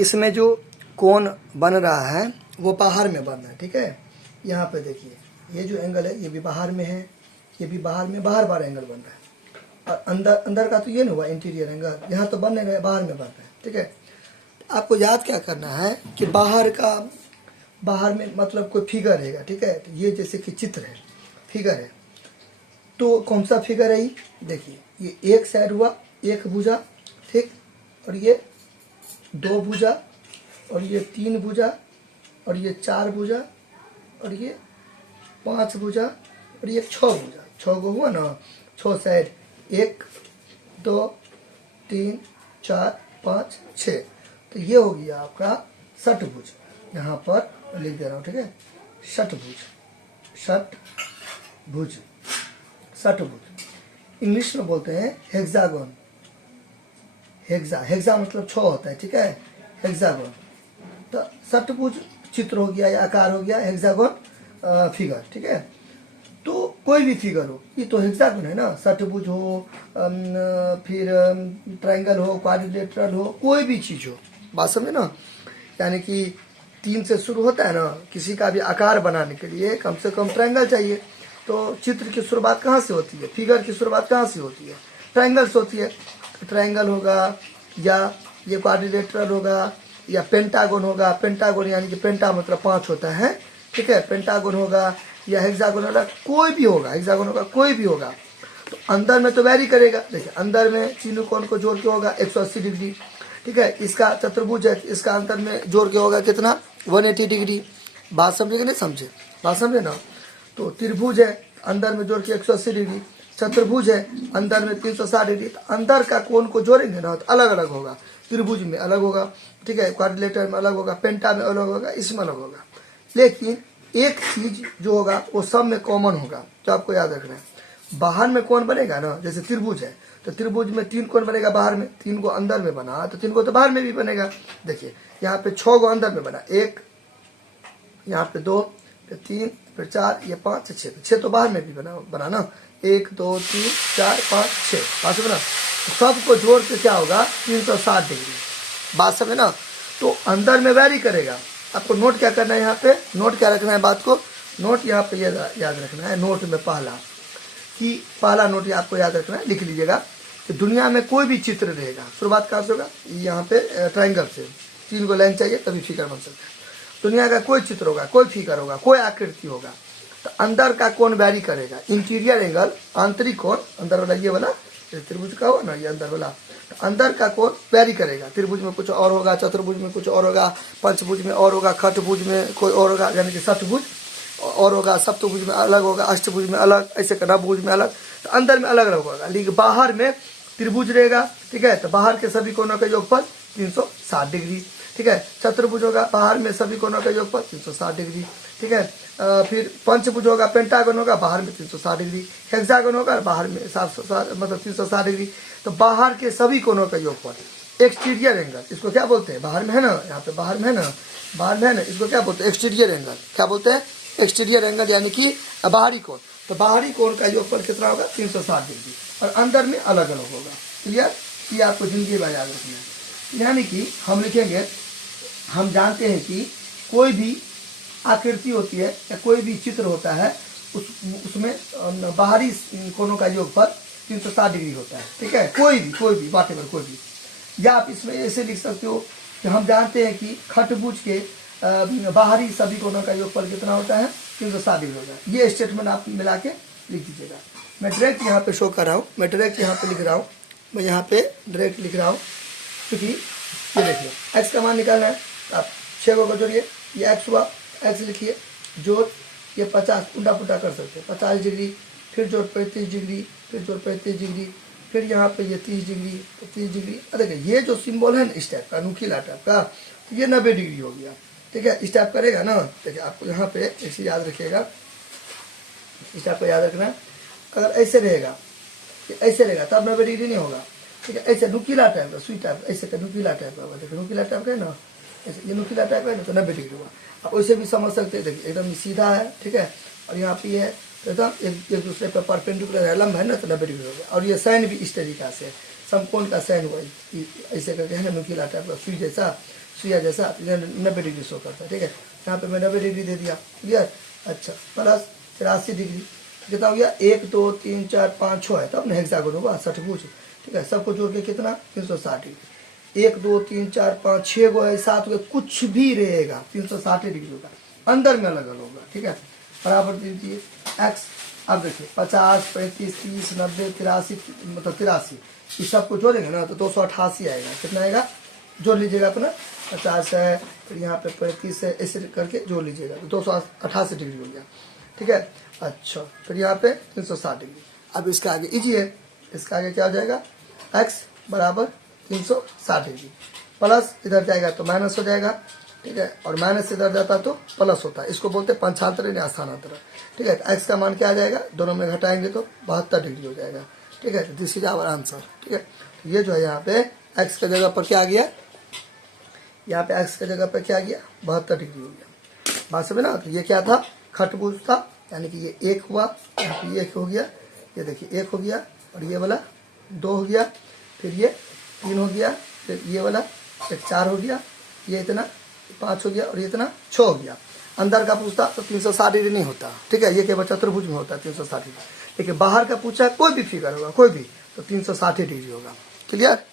इसमें जो कोण बन रहा है वो बाहर में बन रहा है, ठीक है। यहाँ पे देखिए ये जो एंगल है ये भी बाहर में है, ये भी बाहर में, बाहर एंगल बन रहा है। और अंदर का तो ये नहीं हुआ इंटीरियर एंगल, यहाँ तो बन नहीं रहा है, बाहर में बन रहा है, ठीक है। आपको याद क्या करना है कि बाहर में मतलब कोई फिगर रहेगा, ठीक है। तो ये जैसे कि चित्र है, फिगर है, तो कौन सा फिगर है ये देखिए, ये एक साइड हुआ, एक भुजा, ठीक, और ये दो भुजा, और ये तीन भुजा, और ये चार भुजा, और ये पांच भुजा, और ये छह भुजा, छह गो हुआ ना, छह साइड, एक दो तीन चार पाँच छः, तो ये हो गया आपका षटभुज। यहाँ पर लिख दे रहा हूँ, ठीक है, षटभुज, षटभुज, षटभुज। इंग्लिश में बोलते हैं हेक्सागोन, हेक्सा मतलब छह होता है, ठीक है, हेक्सागोन। तो षटभुज चित्र हो गया या आकार हो गया, हेक्सागोन फिगर, ठीक है। तो कोई भी फिगर हो, ये तो हेक्सागोन है ना, षटभुज हो, फिर ट्रायंगल हो, क्वाड्रिलेटरल हो, कोई भी चीज हो, बात समझे ना। यानी कि 3 से शुरू होता है ना, किसी का भी आकार बनाने के लिए कम से कम ट्रायंगल चाहिए। तो चित्र की शुरुआत कहाँ से होती है, फिगर की शुरुआत कहाँ से होती है, ट्रायंगल से होती है। ट्रायंगल होगा, या ये क्वाड्रिलेटरल होगा, या पेंटागोन होगा, पेंटागोन यानी कि पेंटा मतलब 5 होता है, ठीक है, पेंटागोन होगा, या हेक्सागोन होगा, कोई भी होगा, हेक्सागोन होगा, कोई भी होगा। तो अंदर में तो वैरी करेगा, देखिए अंदर में तीनों कोण को जोड़ के होगा 180 डिग्री, ठीक है। इसका चतुर्भुज है, इसका अंदर में जोड़ के होगा कितना, 180 डिग्री। बात समझे कि नहीं समझे, बात समझे ना। तो त्रिभुज है, अंदर में जोड़ के 180 डिग्री, चतुर्भुज है, अंदर में 360 डिग्री। तो अंदर का कोण को जोड़ेंगे ना तो अलग अलग होगा, त्रिभुज में अलग होगा, ठीक है, क्वाड्रिलेटरल में अलग होगा, पेंटा में अलग होगा, इसमें अलग होगा। लेकिन एक चीज जो होगा वो सब में कॉमन होगा, जो आपको याद रखना है। बाहर में कोण बनेगा ना, जैसे त्रिभुज है तो त्रिभुज में 3 कोण बनेगा बाहर में, 3 को अंदर में बना तो 3 को तो बाहर में भी बनेगा। देखिए यहाँ पे 6 को अंदर में बना, 1, यहाँ पे 2, फिर 3, फिर 4, ये 5, 6, 6 तो बाहर में भी बना ना, 1 2 3 4 5 6, बात समझ ना। तो सबको जोड़ के क्या होगा, 360 डिग्री, बात समझे ना। तो अंदर में वैरी करेगा। आपको नोट क्या करना है, यहाँ पे नोट क्या रखना है, बात को नोट यहाँ पे याद रखना है। नोट में पहला नोट आपको याद रखना है, लिख लीजिएगा कि दुनिया में कोई भी चित्र रहेगा, शुरुआत कहाँ से होगा, यहाँ पे ट्रायंगल से 3 को लाइन चाहिए तभी फिगर बन सकता है। दुनिया का कोई चित्र होगा, कोई फिगर होगा, कोई आकृति होगा, तो अंदर का कोण वैरी करेगा। इंटीरियर एंगल, आंतरिक कोण, अंदर वाला ये वाला त्रिभुज का हो ना, ये अंदर वाला, तो अंदर का कोण वैरी करेगा। त्रिभुज में कुछ और होगा, चतुर्भुज में कुछ और होगा, पंचभुज में और होगा, खटभुज में कोई और होगा, यानी कि षटभुज और होगा, सप्तभुज में अलग होगा, अष्टभुज में अलग, ऐसे नवभुज में अलग, तो अंदर में अलग अलग होगा। लेकिन बाहर में त्रिभुज रहेगा, ठीक है, तो बाहर के सभी कोणों का योगफल 360 डिग्री, ठीक है। चतुर्भुज होगा, बाहर में सभी कोणों का योगफल 360 डिग्री, ठीक है। फिर पंचभुज होगा, पेंटागन होगा, बाहर में 360 डिग्री, हेक्सागन होगा, बाहर में 760 मतलब 360 डिग्री। तो बाहर के सभी कोणों का योगफल। एक्सटीरियर एंगल इसको क्या बोलते हैं, बाहर में है ना, यहाँ पे बाहर में है ना, बाहर में है ना, इसको क्या बोलते हैं, एक्सटीरियर एंगल। क्या बोलते हैं, एक्सटीरियर एंगल, यानी कि बाहरी कोण। तो बाहरी कोण का योगफल कितना होगा, 360 डिग्री, और अंदर में अलग अलग होगा। क्लियर, ये आपको जिंदगी में याद रखना है। यानी कि हम लिखेंगे, हम जानते हैं कि कोई भी आकृति होती है या कोई भी चित्र होता है, उसमें बाहरी कोणों का योगफल 360 डिग्री होता है, ठीक है। कोई भी वाटेवर कोई भी। या आप इसमें ऐसे लिख सकते हो कि हम जानते हैं कि खटभुज के बाहरी सभी कोणों का योगफल कितना होता है, 360 डिग्री होता है। ये स्टेटमेंट आप मिला के लिख दीजिएगा। मैं डायरेक्ट यहाँ पे शो कर रहा हूँ, मैं डायरेक्ट यहाँ पे लिख रहा हूँ, मैं यहाँ पे डायरेक्ट लिख रहा हूँ, क्योंकि ये देखिए एक्स का मान निकालना है, आप 6 को जोड़िए, ये एक्स हुआ, एक्स लिखिए, जोड़, ये 50 उल्टा पुल्टा कर सकते हैं, 50 डिग्री, फिर जोड़ 35 डिग्री, फिर जोड़ 35 डिग्री, फिर यहाँ पे ये 30 डिग्री, तो 30 डिग्री। देखिए ये जो सिंबल है ना इस टाइप का, नुकीला टाइप का, तो ये 90 डिग्री हो गया, ठीक है। इस टाइप करेगा ना, देखिए आपको यहाँ पे एक चीज याद रखिएगा, इस टाइप को याद रखना है। अगर ऐसे रहेगा, ऐसे रहेगा तब 90 डिग्री नहीं होगा, ठीक है। ऐसे नुकीला टाइप का, सुई टाइप, ऐसे का नुकीला टाइप का होगा, देखिए नुकीला टाइप का है ना, ऐसे ये नुकीला टाइप है ना, तो 90 डिग्री हुआ। आप वैसे भी समझ सकते हैं, देखिए एकदम सीधा है, ठीक है, और यहाँ पे है तो एकदम एक दूसरे पर परपेंडिकुलर है, लंब है ना, तो 90 डिग्री हो गया। और ये साइन भी इस तरीका से, समकोण का साइन हुआ ऐसे करके है ना, नुकीला टाइप का सुइया जैसा 90 डिग्री शो करता है। ठीक है, यहाँ पे मैं 90 डिग्री दे दिया, क्लियर। अच्छा, प्लस 83 डिग्री, कितना हो गया 1 2 3 4 5 6 है, तब ना हेक्सागोन होगा षटभुज। ठीक है, सबको जोड़ के कितना 360 डिग्री, 1 2 3 4 5 6 गो है, 7 गो, कुछ भी रहेगा 360 डिग्री होगा, अंदर में अलग अलग होगा। ठीक है, बराबर दीजिए एक्स। अब देखिए 50 35 30 90 83, मतलब 83, इस सबको जोड़ेंगे ना तो 288 आएगा। कितना आएगा जोड़ लीजिएगा अपना, 50 है, फिर यहाँ पे 35 है, ऐसे करके जोड़ लीजिएगा तो 288 डिग्री हो गया। ठीक है, अच्छा, फिर यहाँ पे 360 डिग्री। अब इसका आगे इजी है, इसका आगे क्या हो जाएगा, x बराबर 360 डिग्री, प्लस इधर जाएगा तो माइनस हो जाएगा। ठीक है, और माइनस इधर जाता तो प्लस होता है, इसको बोलते हैं पंचांतरण या स्थानांतरण। ठीक है, x का मान क्या आ जाएगा, दोनों में घटाएंगे तो 72 डिग्री हो जाएगा। ठीक है, दिस इज आवर आंसर। ठीक है, तो ये जो है यहाँ पे x के जगह पर क्या आ गया, यहाँ पे x के जगह पर क्या आ गया 72 डिग्री हो गया। बात समझे ना, तो ये क्या था, खटभुज था, यानी कि ये 1 हुआ, यहाँ पे ये 1 हो गया, ये देखिए 1 हो गया, और ये वाला 2 हो गया, फिर ये 3 हो गया, फिर ये वाला 4 हो गया, ये इतना 5 हो गया, और ये इतना 6 हो गया। अंदर का पूछता तो 360 डिग्री नहीं होता। ठीक है, ये केवल चतुर्भुज में होता है 360 डिग्री, लेकिन बाहर का पूछा कोई भी फिगर होगा, कोई भी, तो 360 डिग्री होगा। क्लियर।